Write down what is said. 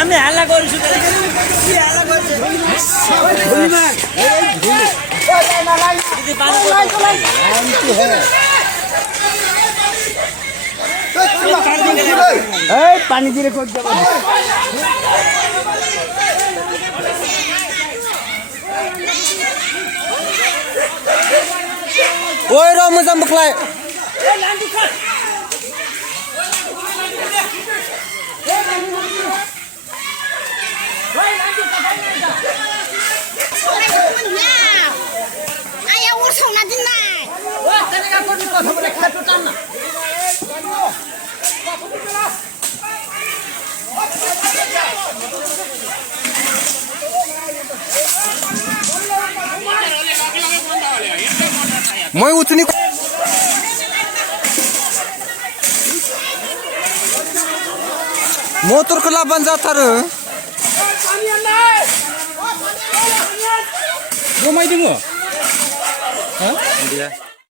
আমি হাল্লা করছি কি হাল্লা করছে पानी गिरे खोज जाओ ओए रो मोजां बोख्लाय Ayah urusan nanti naik. Wah, tadi aku di kota mereka tuh tanah. মই উঠুনি motor kelaban जाथारो Rumah itu Hah? Dia.